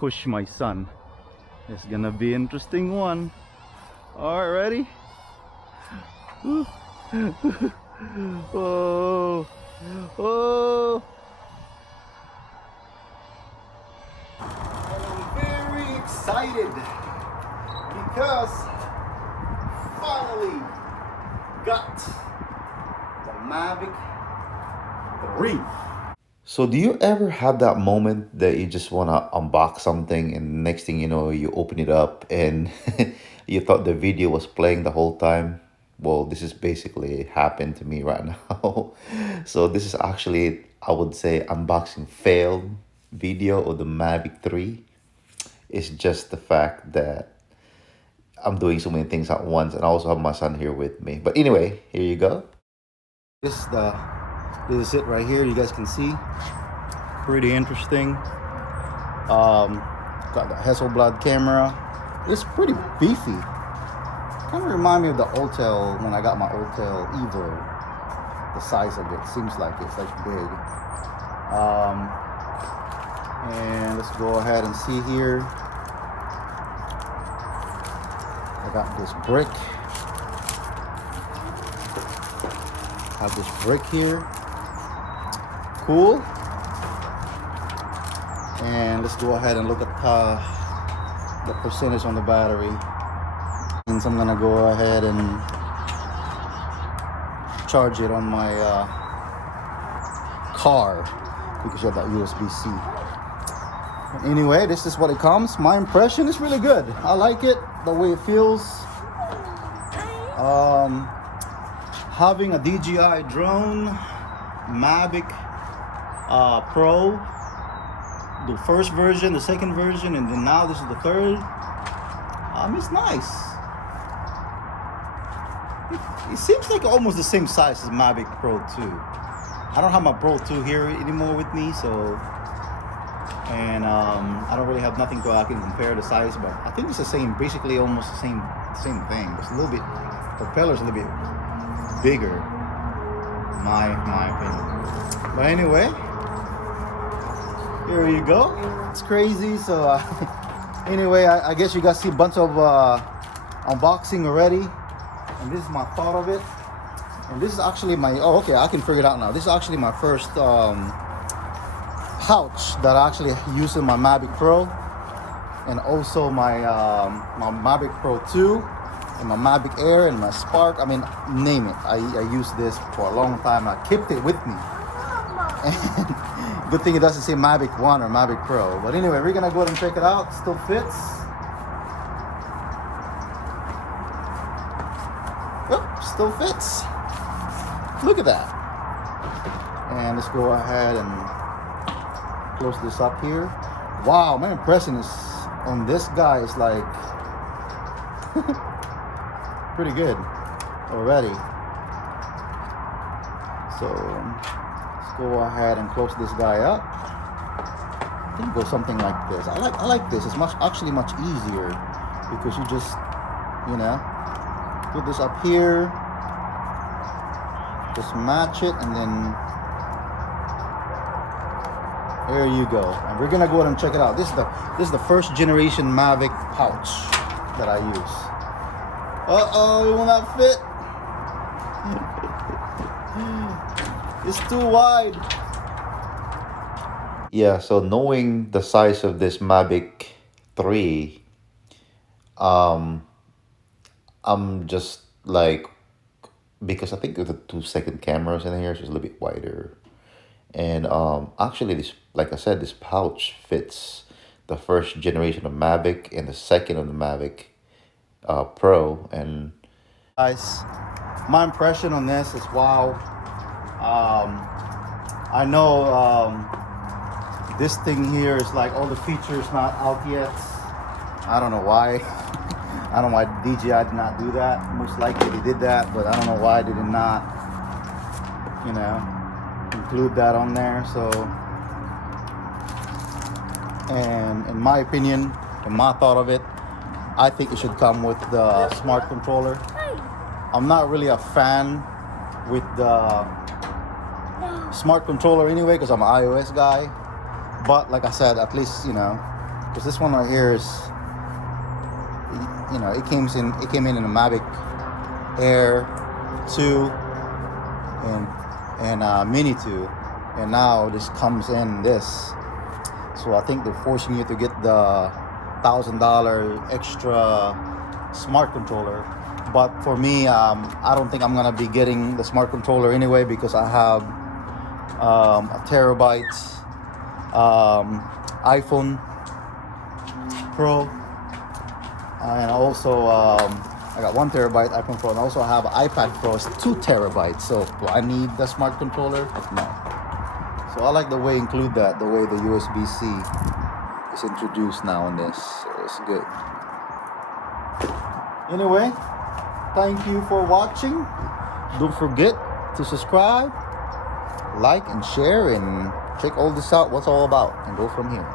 push my son. It's gonna be interesting one. All right, ready? Oh, oh. I'm very excited because finally got the Mavic 3. So do you ever have that moment that you just want to unbox something and next thing you know, you open it up and you thought the video was playing the whole time? Well, this is basically happened to me right now. So this is actually, I would say, unboxing failed video of the Mavic 3. It's just the fact that I'm doing so many things at once and I also have my son here with me. But anyway, here you go. This is it right here. You guys can see. Pretty interesting. Got the Hasselblad camera. It's pretty beefy. Kind of remind me of the Ultel when I got my Ultel Evo. The size of it seems like it's like big. And let's go ahead and see here. I got this brick. Have this brick here. Cool. And let's go ahead and look at the percentage on the battery. And so I'm gonna go ahead and charge it on my car because you have that USB-C. Anyway, this is what it comes. My impression is really good. I like it, the way it feels. Having a DJI drone, Mavic Pro, the first version, the second version, and then now this is the third. It's nice. It seems like almost the same size as Mavic Pro 2. I don't have my Pro 2 here anymore with me, so and I don't really have nothing I can compare the size, but I think it's the same, basically almost the same thing. It's a little bit, propeller's a little bit bigger, my opinion. But anyway, here you go. It's crazy. So anyway, I guess you guys see a bunch of unboxing already, and this is my thought of it. And this is actually my, oh okay, I can figure it out now. This is actually my first pouch that I actually use in my Mavic Pro, and also my my Mavic Pro 2, and my Mavic Air, and my Spark. I mean, name it. I used this for a long time. I kept it with me. And good thing it doesn't say Mavic 1 or Mavic Pro. But anyway, we're gonna go ahead and check it out. Still fits. Oh, still fits. Look at that. And let's go ahead and close this up here. Wow, my impression is on this guy is like pretty good already. So let's go ahead and close this guy up. I think go something like this. I like this. It's actually much easier because you just, you know, put this up here, just match it, and then there you go. And we're gonna go ahead and check it out. This is the first generation Mavic pouch that I use. Uh-oh, it will not fit. It's too wide. Yeah, so knowing the size of this Mavic 3, I'm just like, because I think the 2-second cameras in here is just a little bit wider. And actually this, like I said, this pouch fits the first generation of Mavic and the second of the Mavic Pro. And Guys, my impression on this is wow. I know this thing here is like all the features not out yet. I don't know why. I don't know why DJI did not do that. Most likely they did that, but I don't know why they did not, you know, include that on there. So, and in my opinion, in my thought of it, I think it should come with the smart controller. I'm not really a fan with the smart controller anyway, because I'm an iOS guy. But like I said, at least, you know, because this one right here is, you know, it came in a Mavic Air 2 and Mini 2, and now this comes in this. So I think they're forcing you to get the $1,000 extra smart controller. But for me, I don't think I'm gonna be getting the smart controller anyway, because I have a terabyte iPhone Pro, and also I got 1 terabyte iPhone Pro, and I also have an iPad Pro. It's 2 terabytes. So do I need the smart controller? No. So I like the way the way the USB-C is introduced now in this. So it's good. Anyway, thank you for watching. Don't forget to subscribe, like, and share, and check all this out, what's all about, and go from here.